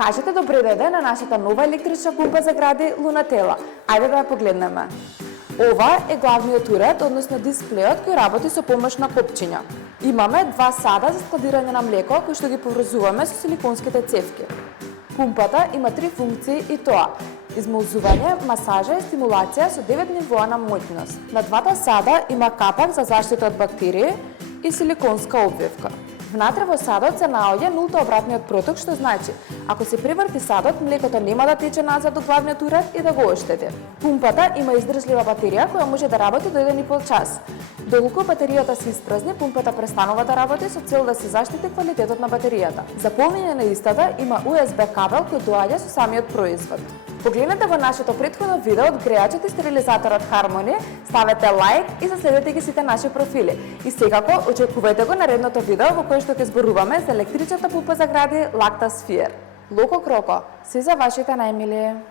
Кажете добре дојде на нашата нова електрична пумпа за гради Лунатела. Ајде да ја погледнеме. Ова е главниот уред, односно дисплејот кој работи со помош на копчиња. Имаме два сада за складирање на млеко кои што ги поврзуваме со силиконските цевки. Пумпата има три функции и тоа: измолзување, масажа и стимулација со 9 нивоа на моќност. На двата сада има капак за заштита од бактерии и силиконска обвивка. Внатре во садот се наоѓа нулто обратниот проток, што значи, ако се преврти садот, млекото нема да тече назад до главниот уред и да го оштети. Пумпата има издржлива батерија која може да работи до 1,5 час. Доколку батеријата се испразни, пумпата престанува да работи со цел да се заштити квалитетот на батеријата. За полнење на истата има USB кабел кој доаѓа со самиот производ. Погледнете во нашето претходно видео од грејачот и стерилизаторот Harmony, ставете лайк и заследете ги сите наши профили. И секако очекувајте го наредното видео во кое што ќе зборуваме за електричната пумпа за гради Lacta Sphere. Локо Кроко, се за вашите најмили!